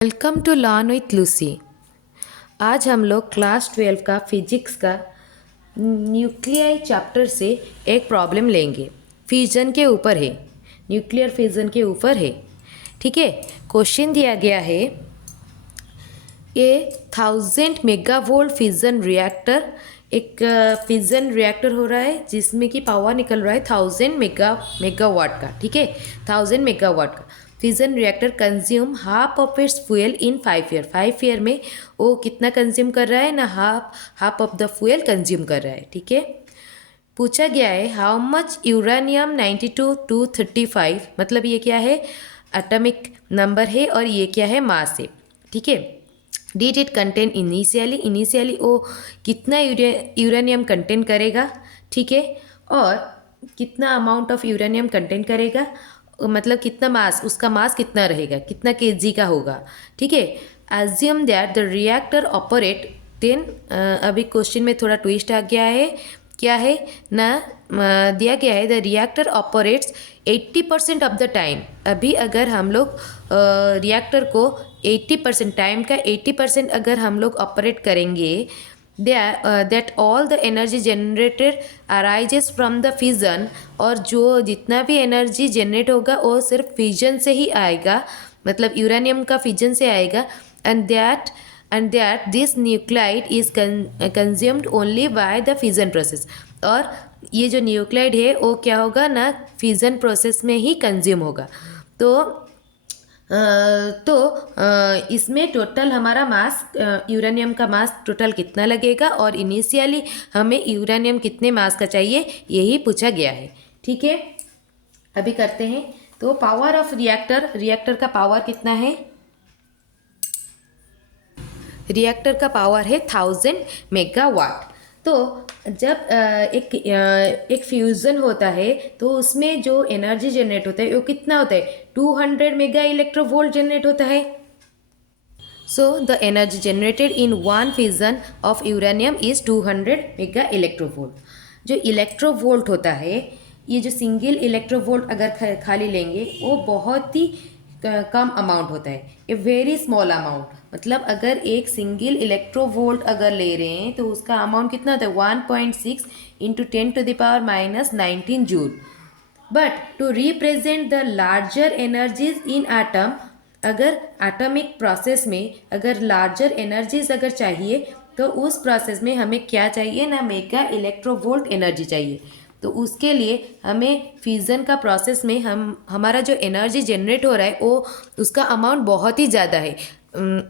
Welcome to learn with Lucy. आज हम लोग क्लास 12 का फिजिक्स का न्यूक्लियाई चैप्टर से एक प्रॉब्लम लेंगे। फिजन के ऊपर है, न्यूक्लियर फिजन के ऊपर है। ठीक है, क्वेश्चन दिया गया है ये 1000 मेगावोल्ट फिजन रिएक्टर, एक फिजन रिएक्टर हो रहा है जिसमें कि पावर निकल रहा है 1000 मेगावाट का। ठीक है, 1000 मेगावाट का fission reactor consume half of its fuel in 5 year. 5 year में वो कितना कंज्यूम कर रहा है ना, half of the fuel consume कर रहा है। ठीक है, पूछा गया है हाउ मच यूरानियम 92 टू 35, मतलब ये क्या है, एटॉमिक नंबर है और ये क्या है, मास है। ठीक है, डिड इट कंटेन इनिशियली वो कितना यूरेनियम कंटेन करेगा। ठीक है, और कितना अमाउंट ऑफ यूरेनियम कंटेन करेगा, मतलब कितना मास, उसका मास कितना रहेगा, कितना केजी का होगा। ठीक है, assume that the reactor operate then. अभी क्वेश्चन में थोड़ा ट्विस्ट आ गया है, क्या है ना, दिया गया है the reactor operates 80% of the time. अभी अगर हम लोग रिएक्टर को 80% टाइम का 80% अगर हम लोग ऑपरेट करेंगे, that all the energy generated arises from the fission, और जो जितना भी एनर्जी जनरेट होगा वो सिर्फ फिजन से ही आएगा, मतलब यूरेनियम का फिजन से आएगा। And that this nuclide is consumed only by the fission process, और ये जो न्यूक्लाइड है वो क्या होगा ना, फिजन प्रोसेस में ही कंज्यूम होगा। तो इसमें टोटल हमारा मास, यूरेनियम का मास टोटल कितना लगेगा, और इनिशियली हमें यूरेनियम कितने मास का चाहिए, यही पूछा गया है। ठीक है, अभी करते हैं। तो पावर ऑफ रिएक्टर का पावर कितना है, रिएक्टर का पावर है 1000 मेगावाट। तो जब एक फ्यूज़न होता है तो उसमें जो एनर्जी जनरेट होता है वो कितना होता है, 200 मेगा इलेक्ट्रोवोल्ट जनरेट होता है। So the energy generated in one fission of uranium is 200 mega electronvolt. जो इलेक्ट्रोवोल्ट होता है, ये जो सिंगल इलेक्ट्रोवोल्ट अगर खाली लेंगे वो बहुत ही कम अमाउंट होता है, ए वेरी स्मॉल अमाउंट। मतलब अगर एक सिंगल इलेक्ट्रोवोल्ट अगर ले रहे हैं तो उसका अमाउंट कितना होता है, 1.6 into 10⁻⁻19 joule. But to represent the larger energies in atom, अगर एटॉमिक प्रोसेस में अगर लार्जर एनर्जीज अगर चाहिए तो उस प्रोसेस में हमें क्या चाहिए ना, मेगा इलेक्ट्रोवोल्ट एनर्जी चाहिए। तो उसके लिए हमें फिजन का प्रोसेस में हमारा जो एनर्जी जनरेट हो रहा है वो उसका अमाउंट बहुत ही ज़्यादा है,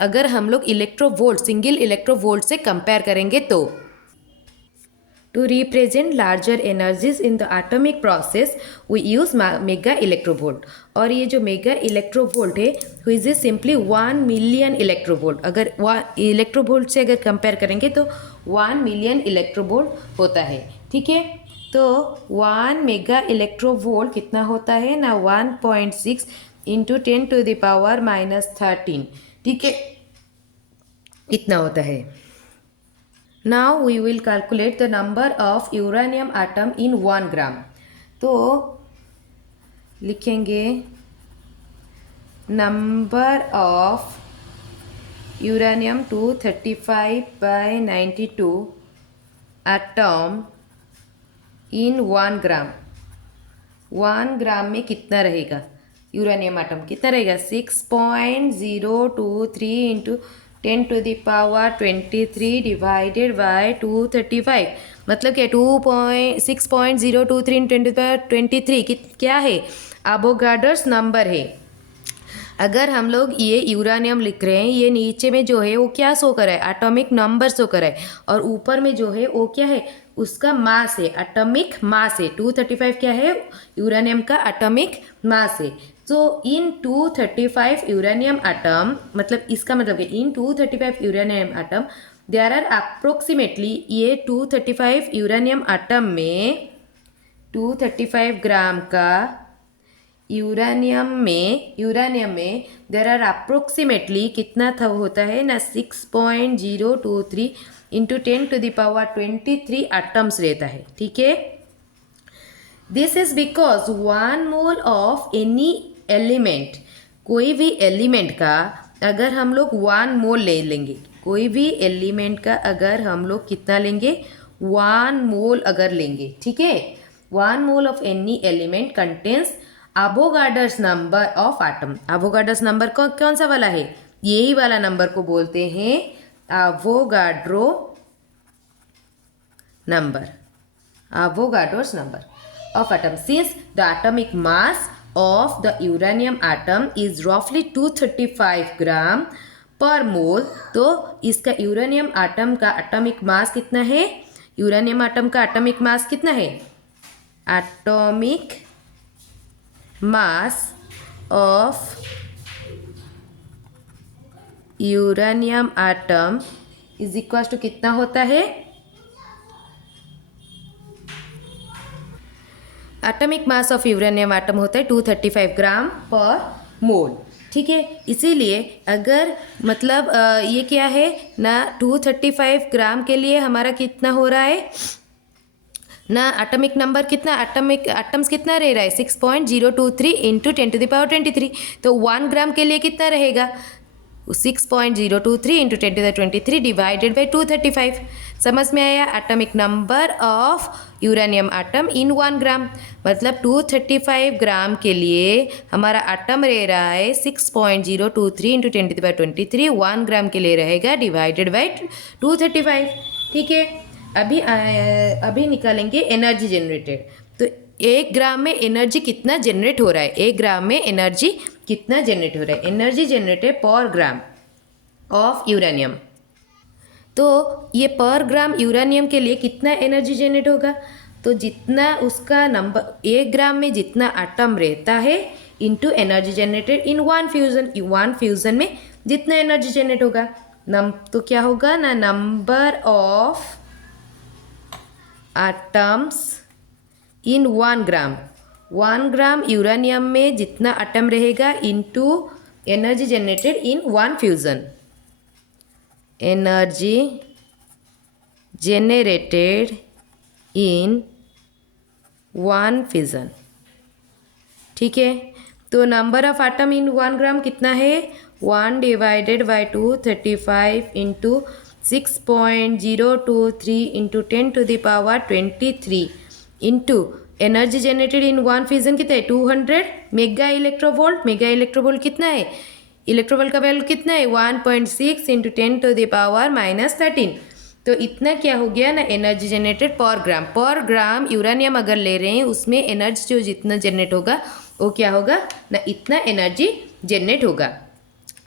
अगर हम लोग इलेक्ट्रोवोल्ट, सिंगल इलेक्ट्रोवोल्ट से कंपेयर करेंगे तो। To represent larger energies in the atomic process, we use mega electrovolt। और ये जो मेगा इलेक्ट्रोवोल्ट है which is simply 1 million electronvolt, अगर इलेक्ट्रोवोल्ट से अगर कंपेयर करेंगे तो 1 मिलियन इलेक्ट्रोवोल्ट होता है। ठीक है, तो 1 मेगा इलेक्ट्रोवोल्ट कितना होता है ना, 1.6 इंटू 10⁻⁻13। ठीक है, इतना होता है। Now we will calculate the number of uranium atom in 1 gram। तो लिखेंगे number of uranium 235/92 atom in 1 ग्राम। 1 ग्राम में कितना रहेगा, यूरेनियम एटम कितना रहेगा, 6.023 इंटू 10⁻23 डिवाइडेड बाय 235, मतलब क्या, 6.023 इंटू 10⁻23 क्या है, एवोगाड्रोस नंबर है। अगर हम लोग ये यूरेनियम लिख रहे हैं, ये नीचे में जो है वो क्या शो कर रहा है, एटॉमिक नंबर शो कर रहा है, और ऊपर में जो है वो क्या है, उसका मास है, एटॉमिक मास है। 235 क्या है, यूरेनियम का एटॉमिक मास है। तो इन 235 यूरेनियम एटम, मतलब इसका मतलब है in 235 uranium atom there are approximately, ये 235 यूरेनियम एटम में 235 ग्राम का यूरेनियम में देर आर अप्रोक्सीमेटली कितना था होता है ना, 6.023 इंटू 10⁻23 एटम्स रहता है। ठीक है, this is because 1 mole of any element, कोई भी एलिमेंट का अगर हम लोग 1 मोल ले लेंगे, कोई भी एलिमेंट का अगर हम लोग कितना लेंगे, 1 मोल अगर लेंगे, ठीक है, 1 mole of any element contains Avogadro's number of atom. Avogadro's number कौन सा वाला है, यही वाला नंबर को बोलते हैं Avogadro number, Avogadro's number of atom. Since the atomic mass of the uranium atom is roughly 235 gram per mole, तो इसका यूरेनियम आटम का एटॉमिक मास कितना है, यूरेनियम आटम का एटॉमिक मास कितना है, atomic mass of uranium atom is equal to कितना होता है, atomic mass of uranium atom होता है 235 ग्राम पर मोल, ठीक है। इसीलिए अगर मतलब ये क्या है ना, 235 ग्राम के लिए हमारा कितना हो रहा है ना, एटॉमिक नंबर कितना, एटम्स कितना रह रहा है 6.023 इंटू 10⁻23, तो 1 ग्राम के लिए कितना रहेगा 6.023 इंटू 10⁻23 डिवाइडेड बाई 235। समझ में आया, atomic number of uranium atom in 1 gram, मतलब 235 ग्राम के लिए हमारा आटम रह रहा है 6.023 इंटू 10⁻23, 1 ग्राम के लिए रहेगा डिवाइडेड बाई 235, ठीक है। अभी निकालेंगे एनर्जी जनरेटेड, तो 1 ग्राम में एनर्जी कितना जनरेट हो रहा है, 1 ग्राम में एनर्जी कितना जनरेट हो रहा है, एनर्जी जनरेटेड पर ग्राम ऑफ यूरेनियम, तो ये पर ग्राम यूरेनियम के लिए कितना एनर्जी जनरेट होगा, तो जितना उसका नंबर 1 ग्राम में जितना एटम रहता है into energy generated in 1 fusion, 1 fusion में जितना एनर्जी जनरेट होगा, तो क्या होगा ना, number of atoms in 1 gram, 1 gram uranium में जितना एटम रहेगा into energy generated in 1 fusion, energy generated in 1 fusion, ठीक है। तो नंबर ऑफ एटम इन 1 ग्राम कितना है, 1 divided by 235 into 6.023 into 10⁻23 into energy generated in 1 fusion कितना है 200 मेगा इलेक्ट्रोवोल्ट, मेगा इलेक्ट्रोवोल्ट कितना है, इलेक्ट्रोवोल्ट का वैल्यू कितना है 1.6 इंटू 10⁻13, तो इतना क्या हो गया ना एनर्जी जनरेटेड पर ग्राम यूरेनियम अगर ले रहे हैं उसमें एनर्जी जो जितना जनरेट होगा वो क्या होगा ना, इतना एनर्जी जनरेट होगा।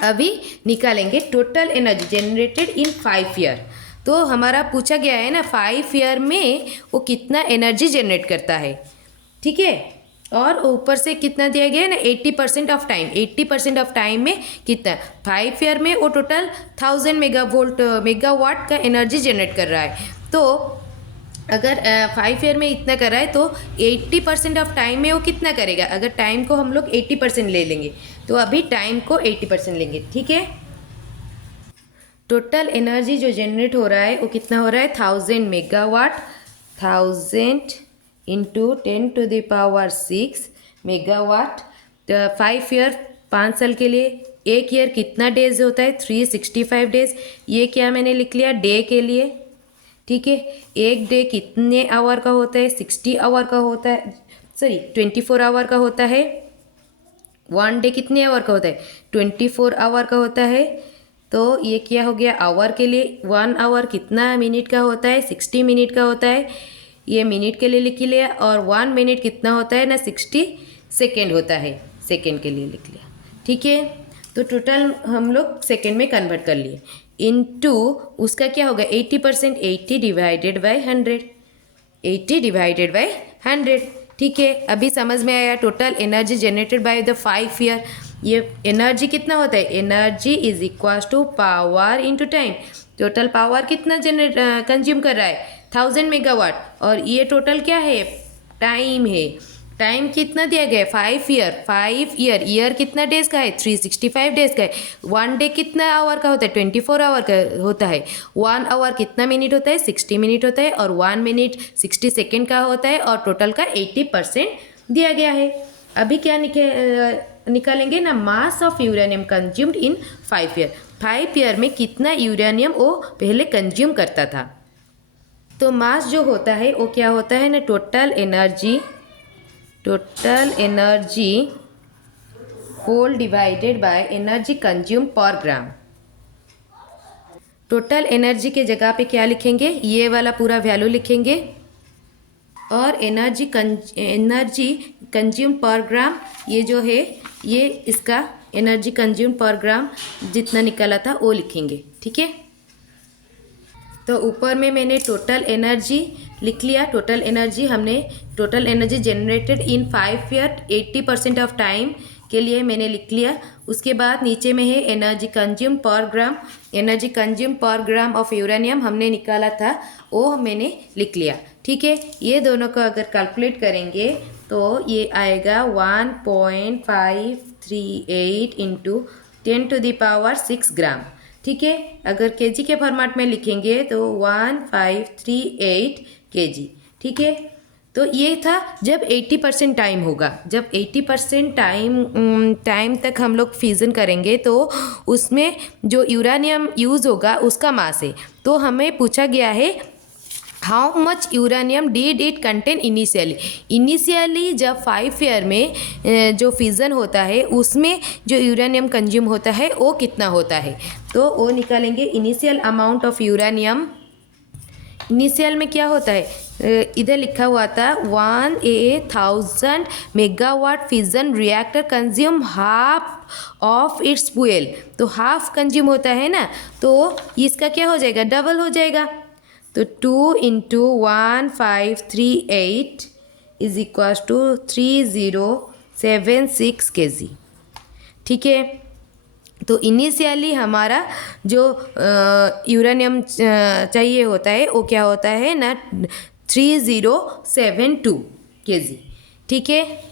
अभी निकालेंगे total energy generated in 5 year, तो हमारा पूछा गया है ना 5 ईयर में वो कितना एनर्जी जनरेट करता है, ठीक है, और ऊपर से कितना दिया गया है ना 80% ऑफ टाइम, 80% ऑफ टाइम में कितना 5 ईयर में वो टोटल 1000 मेगावाट का एनर्जी जनरेट कर रहा है, तो अगर 5 ईयर में इतना कर रहा है तो 80% ऑफ टाइम में वो कितना करेगा, अगर टाइम को हम लोग 80% ले लेंगे, तो अभी टाइम को 80% लेंगे, ठीक है। टोटल एनर्जी जो जनरेट हो रहा है वो कितना हो रहा है 1000 मेगावाट, 1000 इंटू 10⁻6 मेगावाट, 5 ईयर 5 साल के लिए, 1 ईयर कितना डेज होता है 365 डेज, ये क्या मैंने लिख लिया डे के लिए, ठीक है। 1 डे कितने आवर का होता है 60 आवर का होता है, सॉरी 24 आवर का होता है, 1 डे कितने आवर का होता है 24 आवर का होता है, तो ये क्या हो गया आवर के लिए, 1 आवर कितना मिनट का होता है 60 मिनट का होता है, ये मिनट के लिए लिख लिया, और 1 मिनट कितना होता है ना 60 सेकेंड होता है, सेकेंड के लिए लिख लिया, ठीक है। तो टोटल हम लोग सेकेंड में कन्वर्ट कर लिए, इनटू उसका क्या होगा 80%, 80 डिवाइडेड बाई 100, 80 डिवाइडेड बाई 100, ठीक है। अभी समझ में आया total energy generated by the 5 year, ये एनर्जी कितना होता है, energy is equal to power into time, total power कितना जनरेट कंज्यूम कर रहा है 1000 मेगावाट, और ये टोटल क्या है टाइम है, टाइम कितना दिया गया है 5 ईयर, 5 ईयर, ईयर कितना डेज का है 365 डेज का है, 1 डे कितना आवर का होता है 24 आवर का होता है, 1 आवर कितना मिनट होता है 60 मिनट होता है, और 1 मिनट 60 सेकेंड का होता है, और टोटल का 80% दिया गया है। अभी क्या निकालेंगे ना मास of uranium consumed in 5 year. 5 year में कितना यूरेनियम वो पहले कंज्यूम करता था। तो मास जो होता है वो क्या होता है ना, total energy whole divided by energy consume per gram. Total energy के जगह पे क्या लिखेंगे, ये वाला पूरा वैल्यू लिखेंगे और एनर्जी कंज्यूम पर ग्राम, ये जो है ये इसका एनर्जी कंज्यूम पर ग्राम जितना निकला था वो लिखेंगे। ठीक है, तो ऊपर में मैंने टोटल एनर्जी लिख लिया। Total energy generated in 5 year 80% of time के लिए मैंने लिख लिया। उसके बाद नीचे में है energy consume per gram of uranium हमने निकाला था, वो मैंने लिख लिया। ठीक है, ये दोनों को अगर कैलकुलेट करेंगे तो ये आएगा 1.538 इंटू 10⁻6 ग्राम। ठीक है, अगर केजी के फॉर्मेट में लिखेंगे तो 1538 केजी। ठीक है, तो ये था जब 80% टाइम होगा। जब 80% टाइम तक हम लोग फ्यूज़न करेंगे तो उसमें जो यूरेनियम यूज़ होगा उसका मास है। तो हमें पूछा गया है how much uranium did it contain initially जब 5 ईयर में जो फिजन होता है उसमें जो यूरेनियम कंज्यूम होता है वो कितना होता है। तो वो निकालेंगे initial amount of uranium. Initial में क्या होता है, इधर लिखा हुआ था 1000 megawatt fission reactor consume half of its fuel. तो हाफ कंज्यूम होता है ना, तो इसका क्या हो जाएगा, डबल हो जाएगा। तो 2 × 1538 इज इक्वल टू 3076 केजी। ठीक है, तो इनिशियली हमारा जो यूरेनियम चाहिए होता है वो क्या होता है ना 3072 केजी। ठीक है,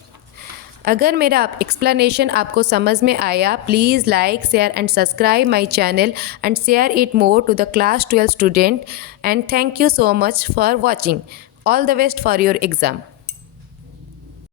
अगर मेरा एक्सप्लेनेशन आपको समझ में आया, please like share and subscribe my channel and share it more to the class 12 student and thank you so much for watching. All the best for your exam.